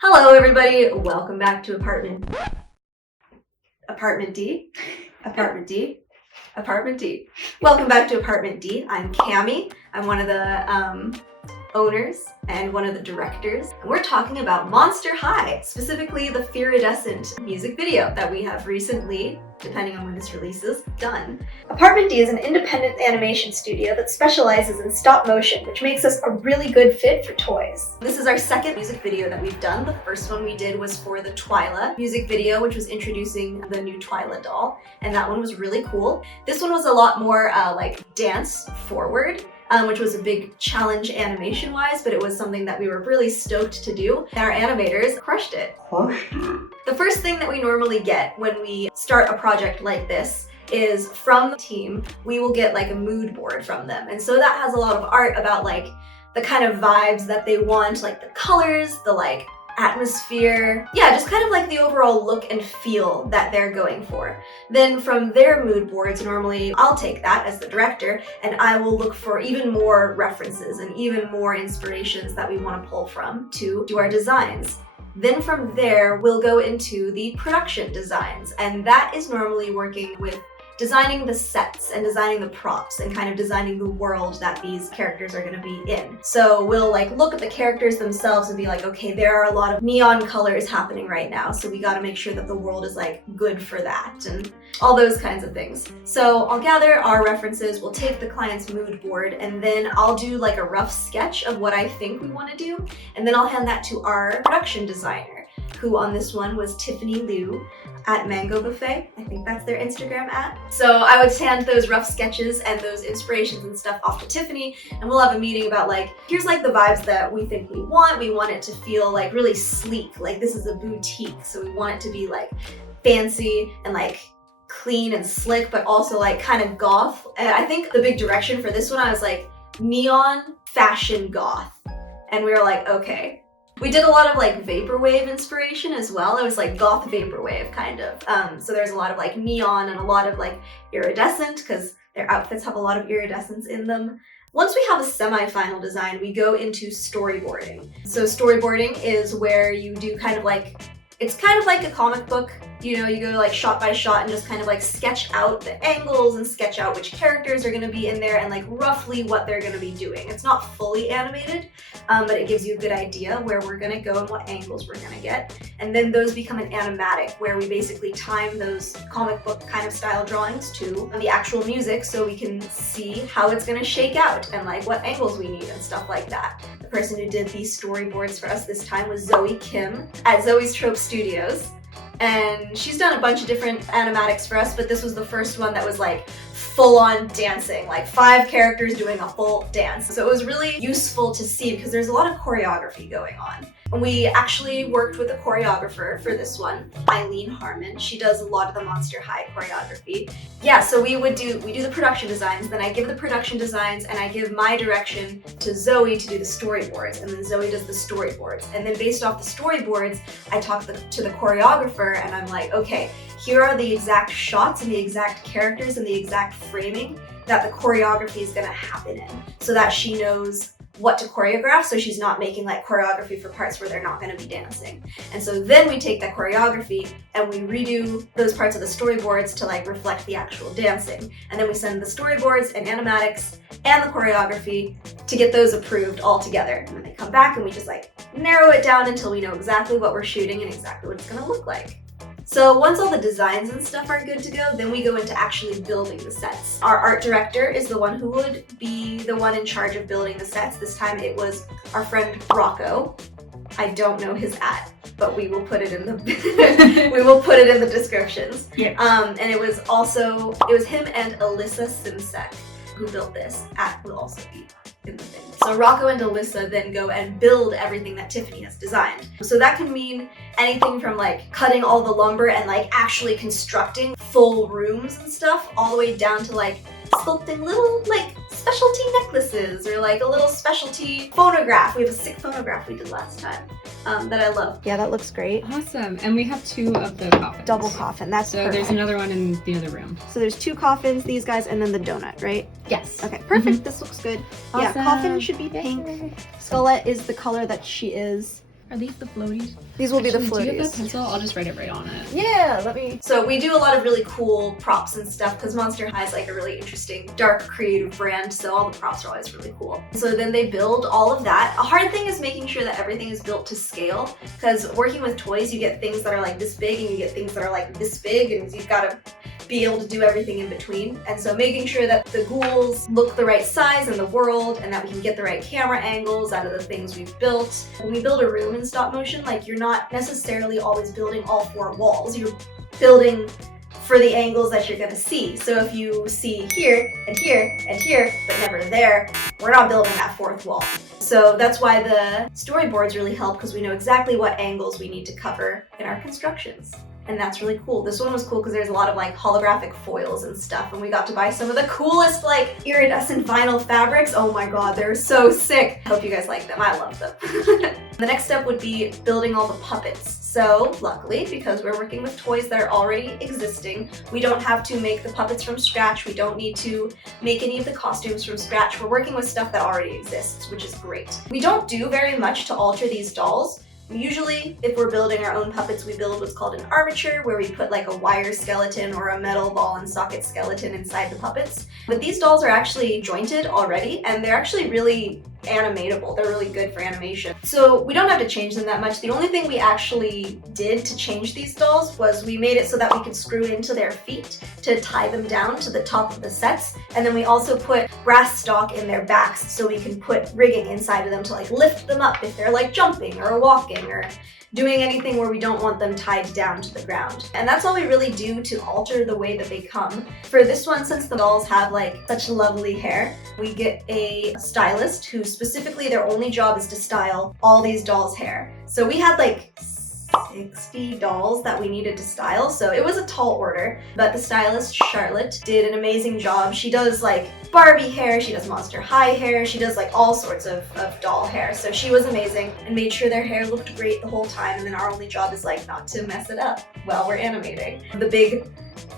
Hello everybody, welcome back to Apartment D. Welcome back to Apartment D. I'm Cami. I'm one of the owners and one of the directors. And we're talking about Monster High, specifically the Iridescent music video that we have recently, depending on when this releases, done. Apartment D is an independent animation studio that specializes in stop motion, which makes us a really good fit for toys. This is our second music video that we've done. The first one we did was for the Twyla music video, which was introducing the new Twyla doll, and that one was really cool. This one was a lot more like dance forward, which was a big challenge animation-wise, but it was something that we were really stoked to do. And our animators crushed it. The first thing that we normally get when we start a project like this is from the team, we will get like a mood board from them. And so that has a lot of art about like the kind of vibes that they want, like the colors, the like atmosphere, yeah, just kind of like the overall look and feel that they're going for. Then from their mood boards, normally I'll take that as the director and I will look for even more references and even more inspirations that we want to pull from to do our designs. Then from there, we'll go into the production designs, and that is normally working with designing the sets and designing the props and kind of designing the world that these characters are going to be in. So we'll like look at the characters themselves and be like, okay, there are a lot of neon colors happening right now, so we got to make sure that the world is like good for that and all those kinds of things. So I'll gather our references, we'll take the client's mood board, and then I'll do like a rough sketch of what I think we want to do, and then I'll hand that to our production designer, who on this one was Tiffany Liu at Mango Buffet. I think that's their Instagram @ So I would hand those rough sketches and those inspirations and stuff off to Tiffany, and we'll have a meeting about like, here's like the vibes that we think we want. We want it to feel like really sleek, like this is a boutique, so we want it to be like fancy and like clean and slick, but also like kind of goth. And I think the big direction for this one, I was like neon fashion goth, and we were like, okay. We did a lot of like vaporwave inspiration as well. It was like goth vaporwave kind of. So there's a lot of like neon and a lot of like iridescent, because their outfits have a lot of iridescence in them. Once we have a semi-final design, we go into storyboarding. So storyboarding is where you do kind of like, it's kind of like a comic book. You know, you go like shot by shot and just kind of like sketch out the angles and sketch out which characters are going to be in there and like roughly what they're going to be doing. It's not fully animated, but it gives you a good idea where we're going to go and what angles we're going to get. And then those become an animatic, where we basically time those comic book kind of style drawings to the actual music, so we can see how it's going to shake out and like what angles we need and stuff like that. The person who did these storyboards for us this time was Zoe Kim at Zoe's Trope Studios. And she's done a bunch of different animatics for us, but this was the first one that was like full-on dancing, like 5 characters doing a full dance. So it was really useful to see because there's a lot of choreography going on. And we actually worked with a choreographer for this one, Eileen Harmon. She does a lot of the Monster High choreography. Yeah, so we do the production designs, then I give the production designs and I give my direction to Zoe to do the storyboards, and then Zoe does the storyboards. And then based off the storyboards, I talk to the choreographer and I'm like, okay, here are the exact shots and the exact characters and the exact framing that the choreography is gonna happen in, so that she knows what to choreograph, so she's not making like choreography for parts where they're not going to be dancing. And so then we take that choreography and we redo those parts of the storyboards to like reflect the actual dancing. And then we send the storyboards and animatics and the choreography to get those approved all together. And then they come back and we just like narrow it down until we know exactly what we're shooting and exactly what it's going to look like. So once all the designs and stuff are good to go, then we go into actually building the sets. Our art director is the one who would be the one in charge of building the sets. This time it was our friend Rocco. I don't know his @ but we will put it in the descriptions. Yeah. And it was him and Alyssa Simsek who built this. @ will also be in the thing. So Rocco and Alyssa then go and build everything that Tiffany has designed. So that can mean anything from like cutting all the lumber and like actually constructing full rooms and stuff, all the way down to like sculpting little like specialty necklaces or like a little specialty phonograph. We have a sick phonograph we did last time. that I love. Yeah, that looks great. Awesome. And we have 2 of the coffins. Double coffin, that's so perfect. There's another one in the other room. So there's 2 coffins, these guys, and then the donut, right? Yes. Okay, perfect. This looks good. Awesome. Yeah, coffin should be pink. Skullette is the color that she is. Are these the floaties? These will be the floaties. Do you have that pencil? I'll just write it right on it. Yeah, let me. So we do a lot of really cool props and stuff because Monster High is like a really interesting, dark, creative brand. So all the props are always really cool. So then they build all of that. A hard thing is making sure that everything is built to scale because working with toys, you get things that are like this big and you get things that are like this big, and you've got to be able to do everything in between. And so making sure that the ghouls look the right size in the world and that we can get the right camera angles out of the things we've built. When we build a room in stop motion, like you're not necessarily always building all 4 walls. You're building for the angles that you're gonna see. So if you see here and here and here, but never there, we're not building that 4th wall. So that's why the storyboards really help because we know exactly what angles we need to cover in our constructions. And that's really cool. This one was cool because there's a lot of like holographic foils and stuff, and we got to buy some of the coolest like iridescent vinyl fabrics. Oh my god, they're so sick. I hope you guys like them. I love them. The next step would be building all the puppets. So luckily, because we're working with toys that are already existing, we don't have to make the puppets from scratch. We don't need to make any of the costumes from scratch. We're working with stuff that already exists, which is great. We don't do very much to alter these dolls. Usually, if we're building our own puppets, we build what's called an armature, where we put like a wire skeleton or a metal ball and socket skeleton inside the puppets. But these dolls are actually jointed already, and they're actually really animatable. They're really good for animation. So we don't have to change them that much. The only thing we actually did to change these dolls was we made it so that we could screw into their feet to tie them down to the top of the sets. And then we also put brass stock in their backs so we can put rigging inside of them to like lift them up if they're like jumping or walking or doing anything where we don't want them tied down to the ground. And that's all we really do to alter the way that they come. For this one, since the dolls have like such lovely hair, we get a stylist who specifically their only job is to style all these dolls' hair. So we had like 60 dolls that we needed to style, so it was a tall order, but the stylist, Charlotte, did an amazing job. She does like Barbie hair, she does Monster High hair, she does like all sorts of doll hair, so she was amazing and made sure their hair looked great the whole time, and then our only job is like not to mess it up while we're animating.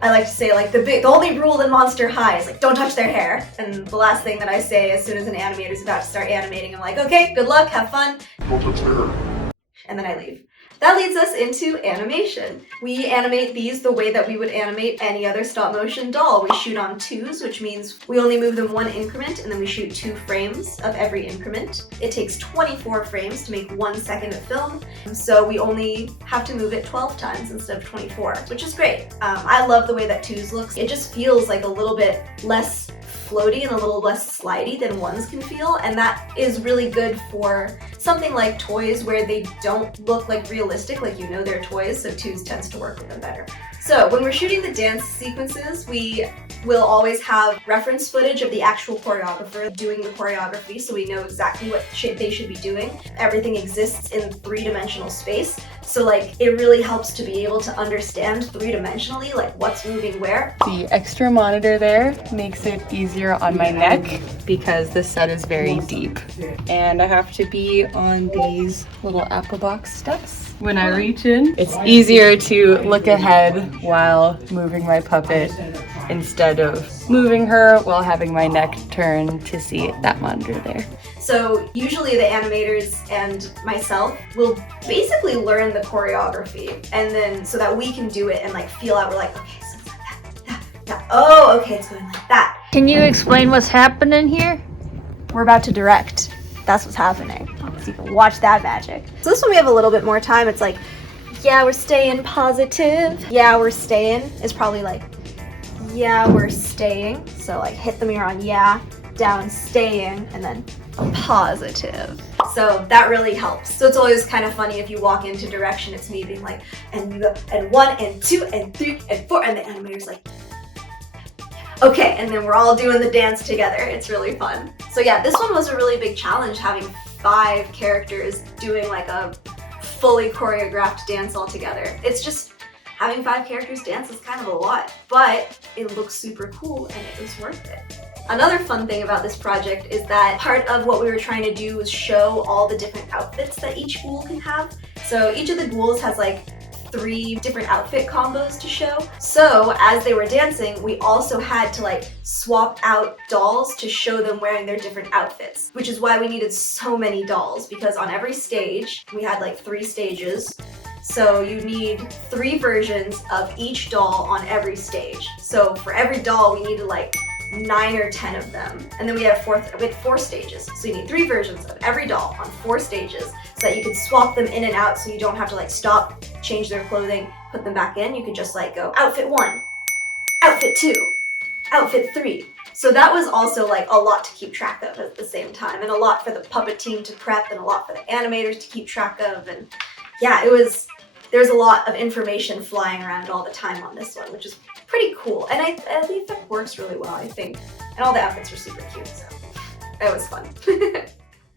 I like to say like the only rule in Monster High is like don't touch their hair, and the last thing that I say as soon as an animator is about to start animating, I'm like, okay, good luck, have fun, Don't touch their hair. and then I leave. That leads us into animation. We animate these the way that we would animate any other stop motion doll. We shoot on 2s, which means we only move them 1 increment, and then we shoot 2 frames of every increment. It takes 24 frames to make 1 second of film, so we only have to move it 12 times instead of 24, which is great. I love the way that 2s looks. It just feels like a little bit less floaty and a little less slidey than 1s can feel, and that is really good for something like toys where they don't look like realistic, like you know they're toys, so 2s tends to work with them better. So when we're shooting the dance sequences, we will always have reference footage of the actual choreographer doing the choreography, so we know exactly what they should be doing. Everything exists in 3-dimensional space, so like it really helps to be able to understand 3-dimensionally like what's moving where. The extra monitor there makes it easier on my neck because the set is very deep, and I have to be on these little apple box steps. When I reach in, it's easier to look ahead while moving my puppet instead of moving her while having my neck turned to see that monitor there. So usually the animators and myself will basically learn the choreography, and then so that we can do it and like feel out, we're like, okay, so it's like that. Oh, okay, it's going like that. Can you explain what's happening here? We're about to direct. That's what's happening. So you can watch that magic. So this one we have a little bit more time. It's like, yeah, we're staying positive. Yeah, we're staying is probably like, yeah, we're staying. So like hit the mirror on yeah, down, staying, and then positive. So that really helps. So it's always kind of funny if you walk into direction, it's me being like, and you go, and 1, and 2, and 3, and 4, and the animator's like, okay, and then we're all doing the dance together. It's really fun. So yeah, this one was a really big challenge, having 5 characters doing like a fully choreographed dance all together. It's just, having 5 characters dance is kind of a lot, but it looks super cool and it was worth it. Another fun thing about this project is that part of what we were trying to do was show all the different outfits that each ghoul can have. So each of the ghouls has like 3 different outfit combos to show. So as they were dancing, we also had to like swap out dolls to show them wearing their different outfits, which is why we needed so many dolls, because on every stage, we had like 3 stages. So you need 3 versions of each doll on every stage. So for every doll, we needed like 9 or 10 of them. And then we had 4 stages. So you need 3 versions of every doll on 4 stages so that you could swap them in and out, so you don't have to like stop, change their clothing, put them back in. You could just like go outfit 1, outfit 2, outfit 3. So that was also like a lot to keep track of at the same time, and a lot for the puppet team to prep, and a lot for the animators to keep track of. And yeah, there's a lot of information flying around all the time on this one, which is pretty cool. And the effect works really well, I think. And all the outfits are super cute, so that was fun.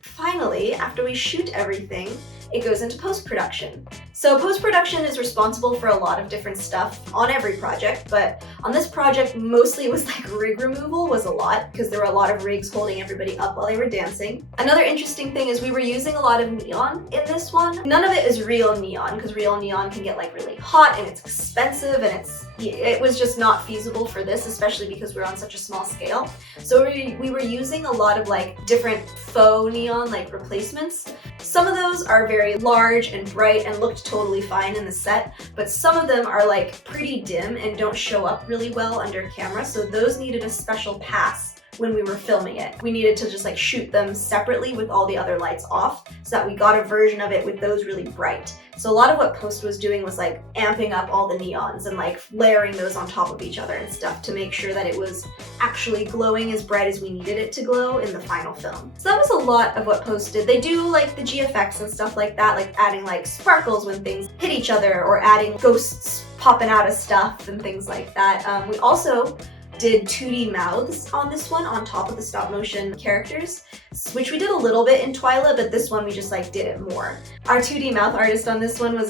Finally, after we shoot everything, it goes into post-production. So post-production is responsible for a lot of different stuff on every project, but on this project, mostly it was like rig removal was a lot, because there were a lot of rigs holding everybody up while they were dancing. Another interesting thing is we were using a lot of neon in this one. None of it is real neon, because real neon can get like really hot and it's expensive, and it was just not feasible for this, especially because we're on such a small scale. So we were using a lot of like different faux neon like replacements. Some of those are very large and bright and looked totally fine in the set, but some of them are like pretty dim and don't show up really well under camera, so those needed a special pass when we were filming it. We needed to just like shoot them separately with all the other lights off, so that we got a version of it with those really bright. So a lot of what post was doing was like amping up all the neons and like layering those on top of each other and stuff to make sure that it was actually glowing as bright as we needed it to glow in the final film. So that was a lot of what post did. They do like the GFX and stuff like that, like adding like sparkles when things hit each other, or adding ghosts popping out of stuff and things like that. We also did 2D mouths on this one on top of the stop motion characters, which we did a little bit in Twyla, but this one we just like did it more. Our 2D mouth artist on this one was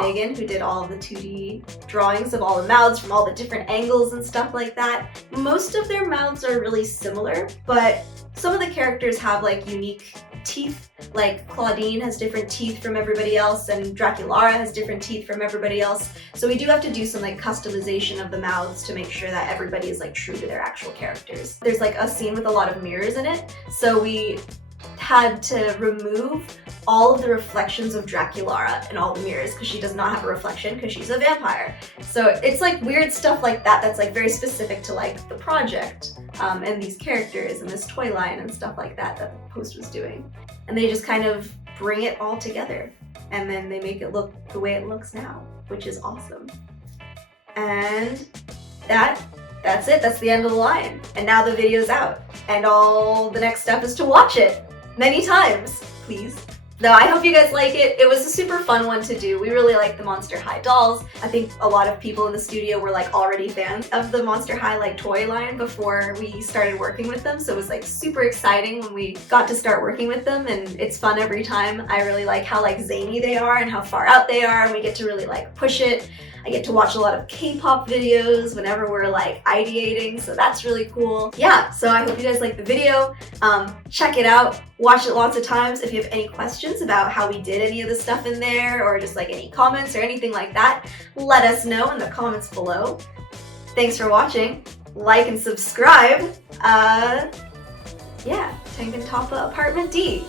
Megan, who did all of the 2D drawings of all the mouths from all the different angles and stuff like that. Most of their mouths are really similar, but some of the characters have like unique teeth. Like Claudine has different teeth from everybody else, and Draculara has different teeth from everybody else. So we do have to do some like customization of the mouths to make sure that everybody is like true to their actual characters. There's like a scene with a lot of mirrors in it, so we had to remove all of the reflections of Draculara in all the mirrors, because she does not have a reflection because she's a vampire. So it's like weird stuff like that that's like very specific to like the project and these characters and this toy line and stuff like that that the post was doing. And they just kind of bring it all together, and then they make it look the way it looks now, which is awesome. And that's it. That's the end of the line. And now the video's out, and all the next step is to watch it many times, please. No, I hope you guys like it. It was a super fun one to do. We really like the Monster High dolls. I think a lot of people in the studio were like already fans of the Monster High like toy line before we started working with them. So it was like super exciting when we got to start working with them, and it's fun every time. I really like how like zany they are and how far out they are, and we get to really like push it. I get to watch a lot of K-pop videos whenever we're like ideating, so that's really cool. Yeah, so I hope you guys like the video. Check it out, watch it lots of times. If you have any questions about how we did any of the stuff in there, or just like any comments or anything like that, let us know in the comments below. Thanks for watching. Like and subscribe. Yeah, Tangentoppa Apartment D.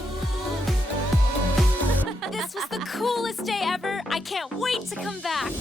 This was the coolest day ever. I can't wait to come back.